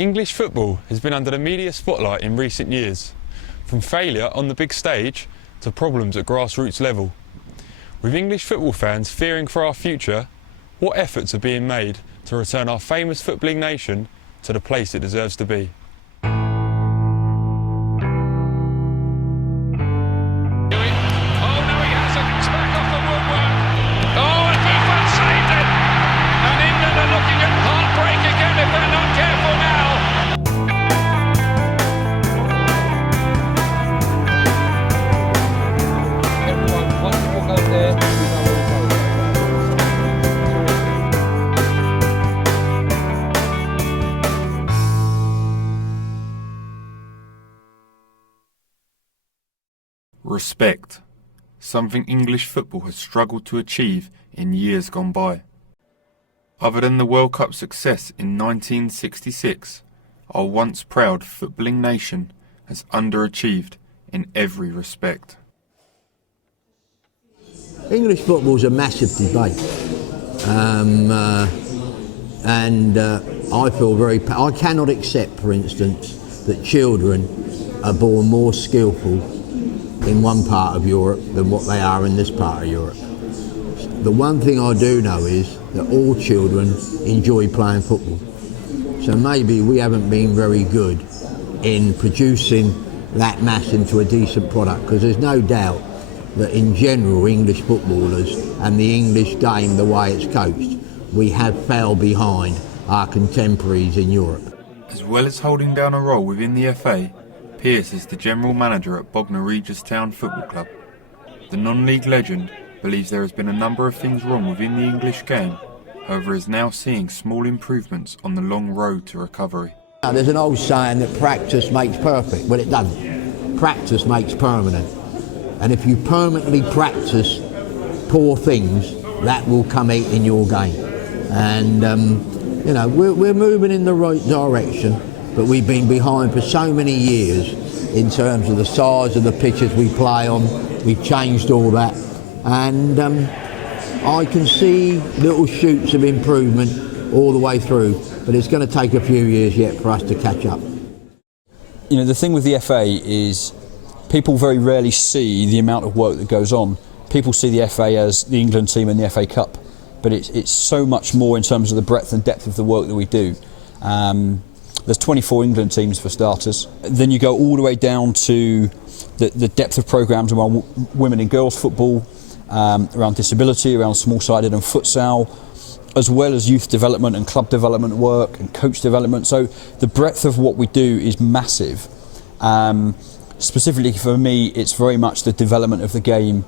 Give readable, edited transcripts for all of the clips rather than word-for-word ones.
English football has been under the media spotlight in recent years, from failure on the big stage to problems at grassroots level. With English football fans fearing for our future, what efforts are being made to return our famous footballing nation to the place it deserves to be? Respect, something English football has struggled to achieve in years gone by. Other than the World Cup success in 1966, our once proud footballing nation has underachieved in every respect. English football is a massive debate, and I feel I cannot accept, for instance, that children are born more skillful in one part of Europe than what they are in this part of Europe. The one thing I do know is that all children enjoy playing football. So maybe we haven't been very good in producing that mass into a decent product, because there's no doubt that in general English footballers and the English game, the way it's coached, we have fell behind our contemporaries in Europe. As well as holding down a role within the FA, Pearce is the general manager at Bognor Regis Town Football Club. The non-league legend believes there has been a number of things wrong within the English game, however is now seeing small improvements on the long road to recovery. Now, there's an old saying that practice makes perfect. Well, it doesn't. Practice makes permanent. And if you permanently practice poor things, that will come out in your game. And, we're moving in the right direction, but we've been behind for so many years in terms of the size of the pitches we play on. We've changed all that, and I can see little shoots of improvement all the way through, but it's going to take a few years yet for us to catch up. You know, the thing with the FA is people very rarely see the amount of work that goes on. People see the FA as the England team and the FA Cup, but it's so much more in terms of the breadth and depth of the work that we do. There's 24 England teams for starters. Then you go all the way down to the depth of programmes around women and girls football, around disability, around small-sided and futsal, as well as youth development and club development work and coach development. So the breadth of what we do is massive. Specifically for me, it's very much the development of the game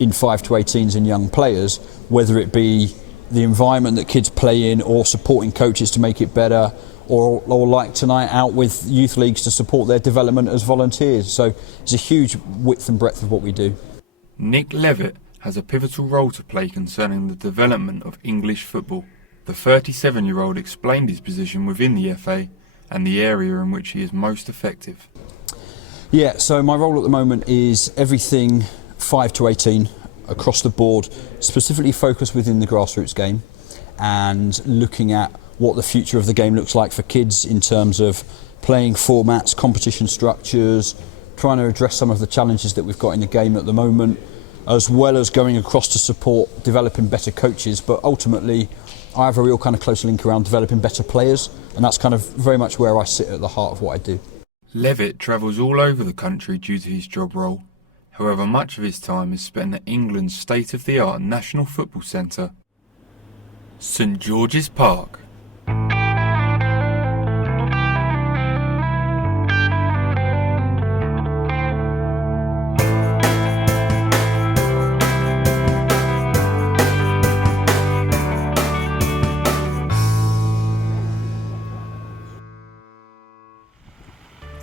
in 5 to 18s and young players, whether it be the environment that kids play in or supporting coaches to make it better, or like tonight out with youth leagues to support their development as volunteers. So it's a huge width and breadth of what we do. Nick Levitt has a pivotal role to play concerning the development of English football. The 37-year-old explained his position within the FA and the area in which he is most effective. Yeah, so my role at the moment is everything 5 to 18 across the board, specifically focused within the grassroots game and looking at what the future of the game looks like for kids in terms of playing formats, competition structures, trying to address some of the challenges that we've got in the game at the moment, as well as going across to support developing better coaches. But ultimately, I have a real kind of close link around developing better players, and that's kind of very much where I sit at the heart of what I do. Levitt travels all over the country due to his job role. However, much of his time is spent at England's state-of-the-art National Football Centre, St George's Park.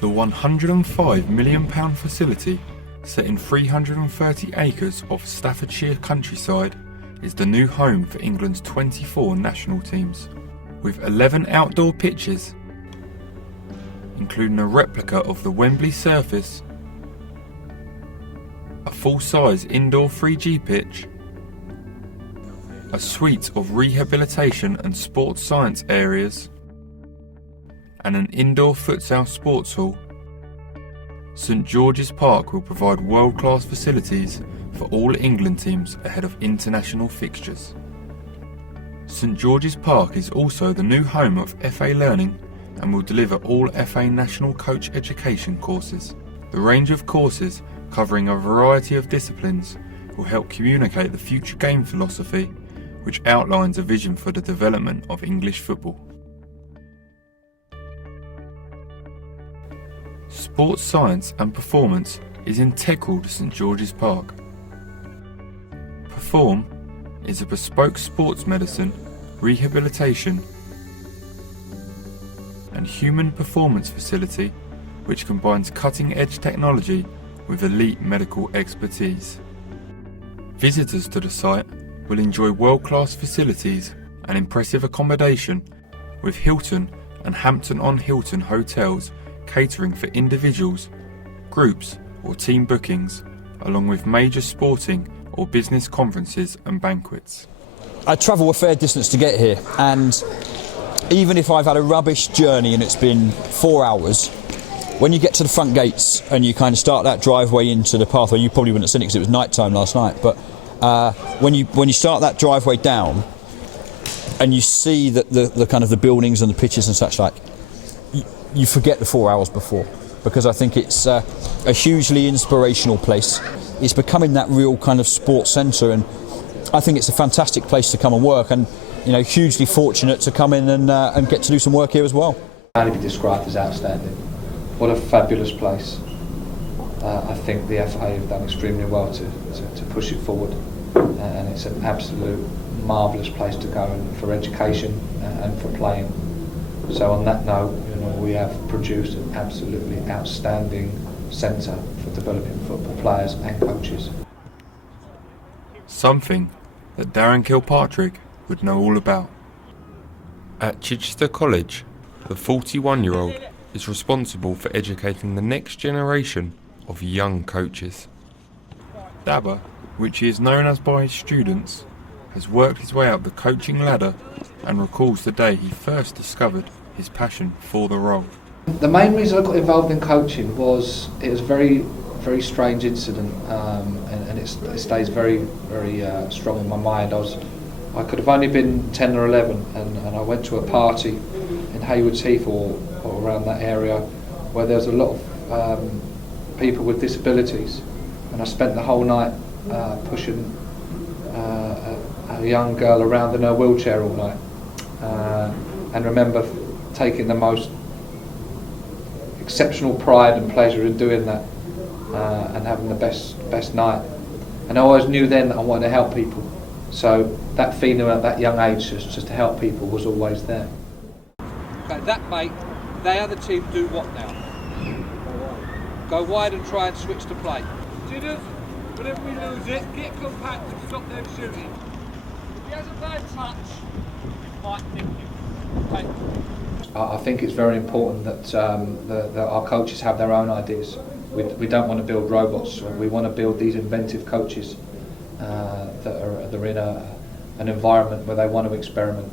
The £105 million facility, set in 330 acres of Staffordshire countryside, is the new home for England's 24 national teams, with 11 outdoor pitches, including a replica of the Wembley surface, a full-size indoor 3G pitch, a suite of rehabilitation and sports science areas, and an indoor futsal sports hall. St George's Park will provide world-class facilities for all England teams ahead of international fixtures. St George's Park is also the new home of FA Learning and will deliver all FA National Coach Education courses. The range of courses, covering a variety of disciplines, will help communicate the future game philosophy, which outlines a vision for the development of English football. Sports science and performance is integral to St George's Park. Perform is a bespoke sports medicine, rehabilitation and human performance facility which combines cutting-edge technology with elite medical expertise. Visitors to the site will enjoy world-class facilities and impressive accommodation with Hilton and Hampton-on-Hilton hotels catering for individuals, groups or team bookings, along with major sporting or business conferences and banquets. I travel a fair distance to get here, and even if I've had a rubbish journey and it's been 4 hours, when you get to the front gates and you kind of start that driveway into the pathway, you probably wouldn't have seen it because it was night time last night, but when you start that driveway down and you see the kind of the buildings and the pitches and such like, you forget the 4 hours before, because I think it's a hugely inspirational place. It's becoming that real kind of sports centre, and I think it's a fantastic place to come and work, and hugely fortunate to come in and get to do some work here as well. Can only be described as outstanding. What a fabulous place. I think the FA have done extremely well to push it forward, and it's an absolute marvellous place to go for education and for playing. So on that note, we have produced an absolutely outstanding centre for developing football players and coaches. Something that Darren Kilpatrick would know all about. At Chichester College, the 41-year-old is responsible for educating the next generation of young coaches. Dabba, which he is known as by his students, has worked his way up the coaching ladder and recalls the day he first discovered his passion for the role. The main reason I got involved in coaching was it was a very, very strange incident, and it stays very, very strong in my mind. I could have only been 10 or 11, and I went to a party in Haywards Heath or around that area where there's a lot of people with disabilities, and I spent the whole night pushing a young girl around in her wheelchair all night, and remember taking the most exceptional pride and pleasure in doing that, and having the best night. And I always knew then that I wanted to help people, so that feeling at that young age just to help people was always there. Okay, that mate, they other team do what now? Go wide and try and switch to play. Jitters, whenever we lose it, get compact and stop them shooting. If he has a bad touch, you might nick him. Okay. I think it's very important that our coaches have their own ideas. We don't want to build robots. We want to build these inventive coaches that are in an environment where they want to experiment.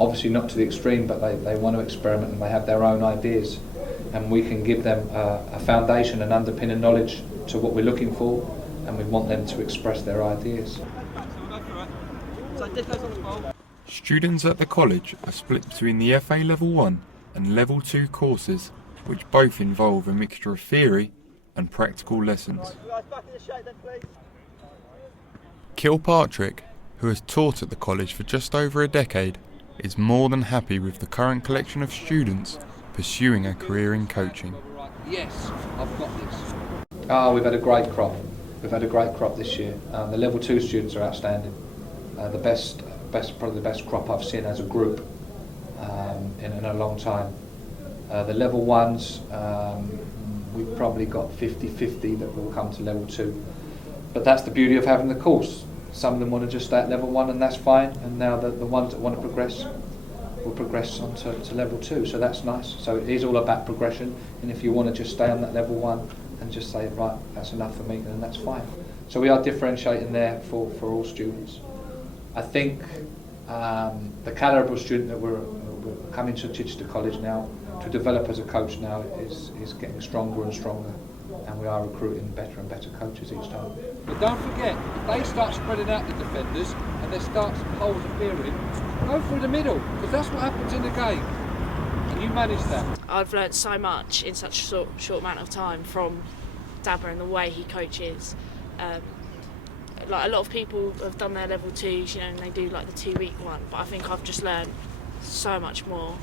Obviously not to the extreme, but they want to experiment and they have their own ideas. And we can give them a foundation and underpinning knowledge to what we're looking for, and we want them to express their ideas. Students at the college are split between the FA Level 1 and Level 2 courses, which both involve a mixture of theory and practical lessons. Kilpatrick, who has taught at the college for just over a decade, is more than happy with the current collection of students pursuing a career in coaching. Yes, I've got this. We've had a great crop. We've had a great crop this year. The Level 2 students are outstanding. Probably the best crop I've seen as a group in a long time. The Level 1s, we've probably got 50-50 that will come to Level 2. But that's the beauty of having the course. Some of them want to just stay at Level 1 and that's fine, and now the ones that want to progress will progress on to Level 2, so that's nice. So it is all about progression, and if you want to just stay on that Level 1 and just say, right, that's enough for me, then that's fine. So we are differentiating there for all students. I think the calibre of student that coming to Chichester College now to develop as a coach now is getting stronger and stronger, and we are recruiting better and better coaches each time. But don't forget, if they start spreading out the defenders and there starts holes appearing, go through the middle, because that's what happens in the game. And you manage that. I've learnt so much in such a short amount of time from Dabba and the way he coaches. Like a lot of people have done their level 2s, and they do like the 2-week one, but I think I've just learned so much more.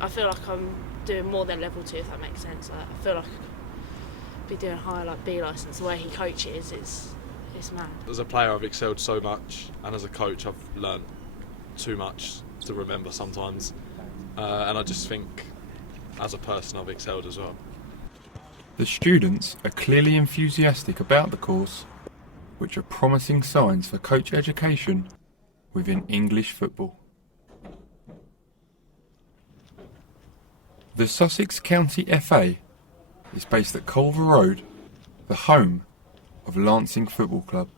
I feel like I'm doing more than level 2, if that makes sense. I feel like I could be doing higher like B licence. The way he coaches is mad. As a player I've excelled so much, and as a coach I've learnt too much to remember sometimes, and I just think as a person I've excelled as well. The students are clearly enthusiastic about the course, which are promising signs for coach education within English football. The Sussex County FA is based at Culver Road, the home of Lancing Football Club.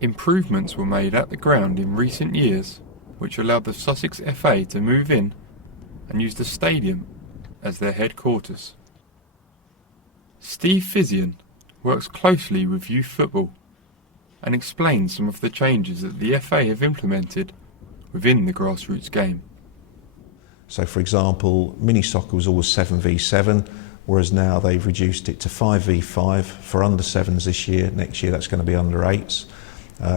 Improvements were made at the ground in recent years, which allowed the Sussex FA to move in and use the stadium as their headquarters. Steve Fizian works closely with youth football and explains some of the changes that the FA have implemented within the grassroots game. So for example, mini soccer was always 7v7, whereas now they've reduced it to 5v5 for under 7s this year. Next year that's going to be under 8s.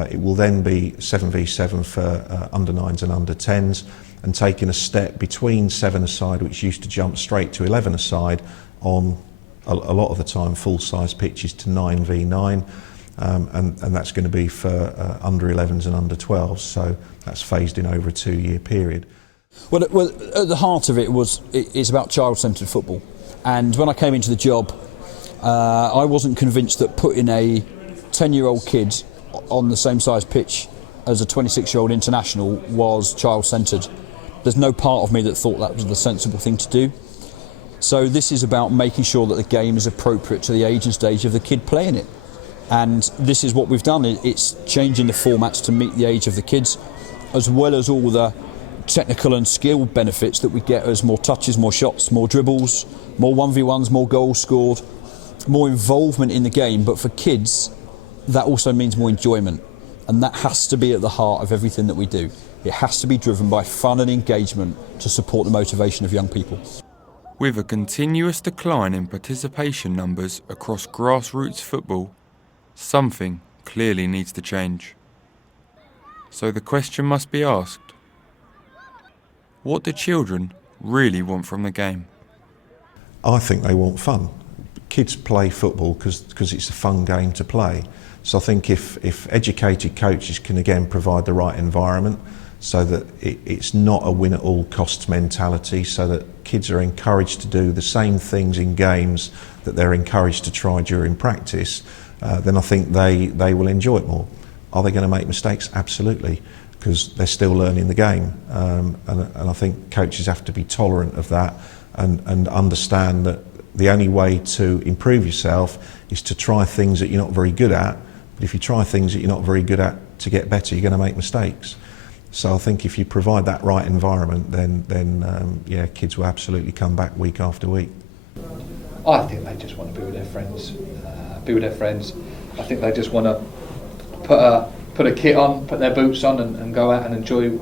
It will then be 7v7 for under 9s and under 10s, and taking a step between 7-a-side, which used to jump straight to 11-a-side on a lot of the time full-size pitches, to 9v9, and that's going to be for under 11s and under 12s, so that's phased in over a 2-year period. Well, at the heart of it's about child-centred football, and when I came into the job, I wasn't convinced that putting a 10-year-old kid on the same size pitch as a 26-year-old international was child-centred. There's no part of me that thought that was the sensible thing to do. So this is about making sure that the game is appropriate to the age and stage of the kid playing it. And this is what we've done. It's changing the formats to meet the age of the kids, as well as all the technical and skill benefits that we get as more touches, more shots, more dribbles, more 1v1s, more goals scored, more involvement in the game. But for kids, that also means more enjoyment, and that has to be at the heart of everything that we do. It has to be driven by fun and engagement to support the motivation of young people. With a continuous decline in participation numbers across grassroots football, something clearly needs to change. So the question must be asked: what do children really want from the game? I think they want fun. Kids play football because it's a fun game to play. So I think if educated coaches can again provide the right environment so that it's not a win at all costs mentality, so that kids are encouraged to do the same things in games that they're encouraged to try during practice, then I think they will enjoy it more. Are they going to make mistakes? Absolutely, because they're still learning the game, and I think coaches have to be tolerant of that and understand that the only way to improve yourself is to try things that you're not very good at. But if you try things that you're not very good at to get better, you're going to make mistakes. So I think if you provide that right environment, then kids will absolutely come back week after week. I think they just want to be with their friends. I think they just want to put a kit on, put their boots on, and go out and enjoy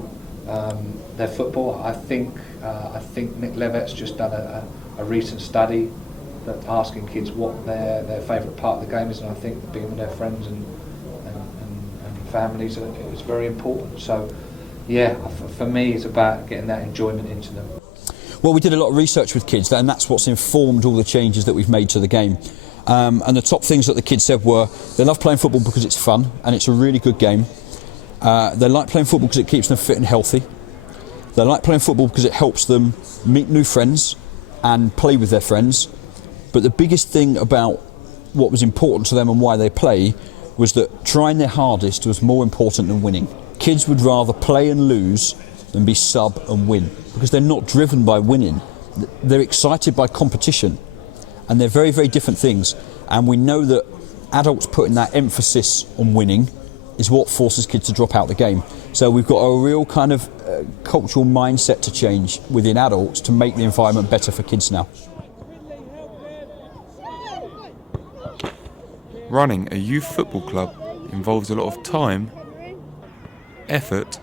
their football. I think Nick Levett's just done a recent study that asking kids what their favourite part of the game is, and I think being with their friends and families is very important. So, yeah, for me, it's about getting that enjoyment into them. Well, we did a lot of research with kids, and that's what's informed all the changes that we've made to the game. And the top things that the kids said were they love playing football because it's fun and it's a really good game. They like playing football because it keeps them fit and healthy. They like playing football because it helps them meet new friends and play with their friends. But the biggest thing about what was important to them and why they play was that trying their hardest was more important than winning. Kids would rather play and lose than be sub and win, because they're not driven by winning. They're excited by competition, and they're very, very different things. And we know that adults putting that emphasis on winning is what forces kids to drop out the game. So we've got a real kind of cultural mindset to change within adults to make the environment better for kids now. Running a youth football club involves a lot of time, effort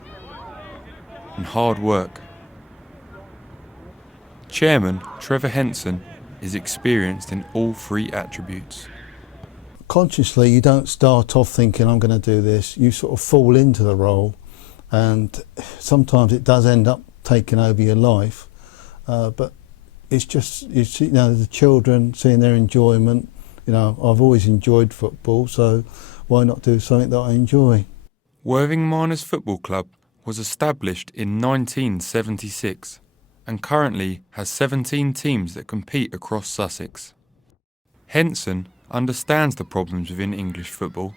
and hard work. Chairman Trevor Henson is experienced in all three attributes. Consciously, you don't start off thinking I'm going to do this. You sort of fall into the role, and sometimes it does end up taking over your life. But it's just, you see, the children seeing their enjoyment. I've always enjoyed football, so why not do something that I enjoy? Worthing Miners Football Club was established in 1976 and currently has 17 teams that compete across Sussex. Henson understands the problems within English football,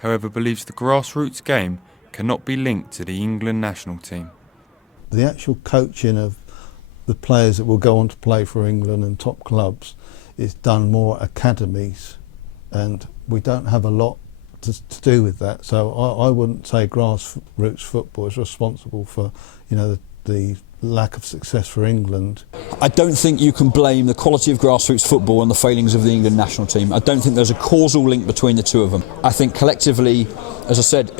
however believes the grassroots game cannot be linked to the England national team. The actual coaching of the players that will go on to play for England and top clubs is done more at academies, and we don't have a lot to do with that. So I wouldn't say grassroots football is responsible for the lack of success for England. I don't think you can blame the quality of grassroots football on the failings of the England national team. I don't think there's a causal link between the two of them. I think collectively, as I said,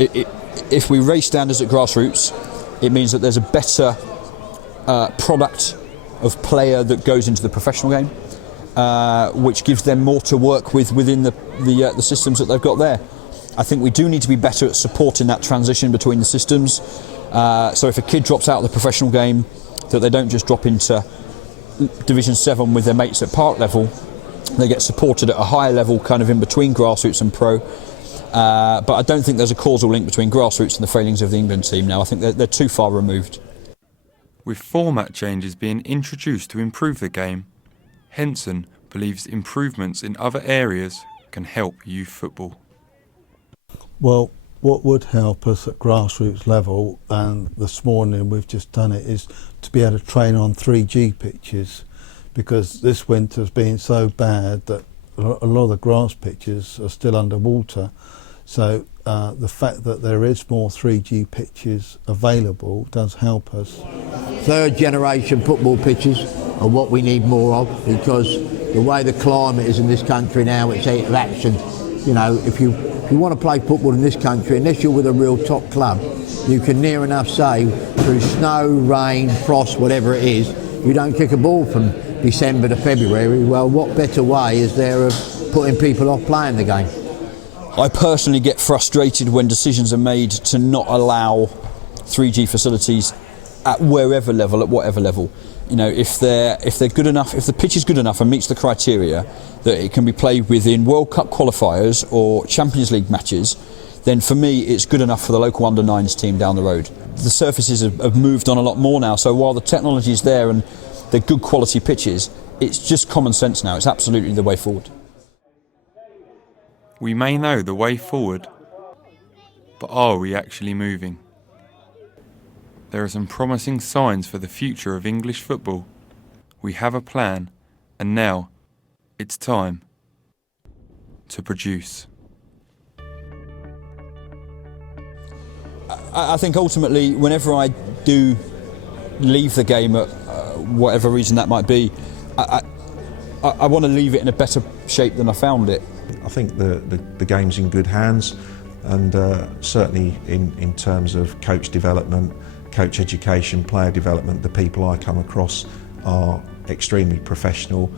if we raise standards at grassroots, it means that there's a better product of player that goes into the professional game, which gives them more to work with within the systems that they've got there. I think we do need to be better at supporting that transition between the systems. So if a kid drops out of the professional game, that they don't just drop into Division 7 with their mates at park level. They get supported at a higher level, kind of in between grassroots and pro. But I don't think there's a causal link between grassroots and the failings of the England team now. I think they're too far removed. With format changes being introduced to improve the game, Henson believes improvements in other areas can help youth football. Well, what would help us at grassroots level, and this morning we've just done it, is to be able to train on 3G pitches, because this winter's been so bad that a lot of the grass pitches are still underwater. So the fact that there is more 3G pitches available does help us. Third generation football pitches are what we need more of, because the way the climate is in this country now, it's heat of action. If you want to play football in this country, unless you're with a real top club, you can near enough say through snow, rain, frost, whatever it is, you don't kick a ball from December to February. Well, what better way is there of putting people off playing the game? I personally get frustrated when decisions are made to not allow 3G facilities at wherever level, at whatever level. If they're good enough, if the pitch is good enough and meets the criteria that it can be played within World Cup qualifiers or Champions League matches, then for me it's good enough for the local under-9s team down the road. The surfaces have moved on a lot more now, so while the technology is there and they're good quality pitches, it's just common sense now. It's absolutely the way forward. We may know the way forward, but are we actually moving? There are some promising signs for the future of English football. We have a plan, and now it's time to produce. I think ultimately, whenever I do leave the game at whatever reason that might be, I want to leave it in a better shape than I found it. I think the game's in good hands, and certainly in terms of coach development, coach education, player development, the people I come across are extremely professional,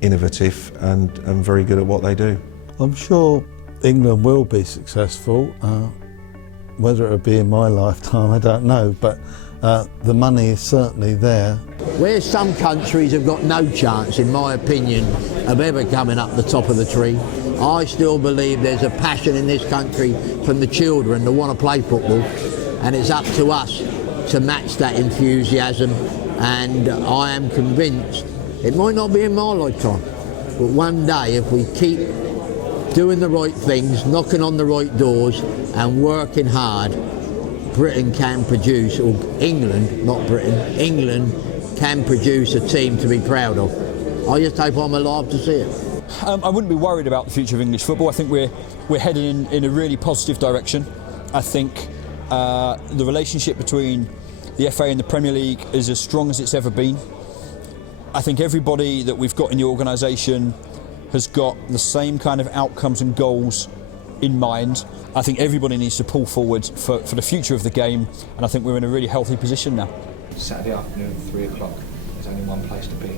innovative and very good at what they do. I'm sure England will be successful. Whether it'll be in my lifetime, I don't know, but The money is certainly there. Where some countries have got no chance, in my opinion, of ever coming up the top of the tree, I still believe there's a passion in this country from the children that want to play football, and it's up to us to match that enthusiasm. And I am convinced, it might not be in my lifetime, but one day if we keep doing the right things, knocking on the right doors and working hard, Britain can produce, or England, not Britain, England can produce a team to be proud of. I just hope I'm alive to see it. I wouldn't be worried about the future of English football. I think we're heading in a really positive direction. I think the relationship between the FA and the Premier League is as strong as it's ever been. I think everybody that we've got in the organisation has got the same kind of outcomes and goals in mind. I think everybody needs to pull forward for the future of the game, and I think we're in a really healthy position now. Saturday afternoon, 3 o'clock. There's only one place to be.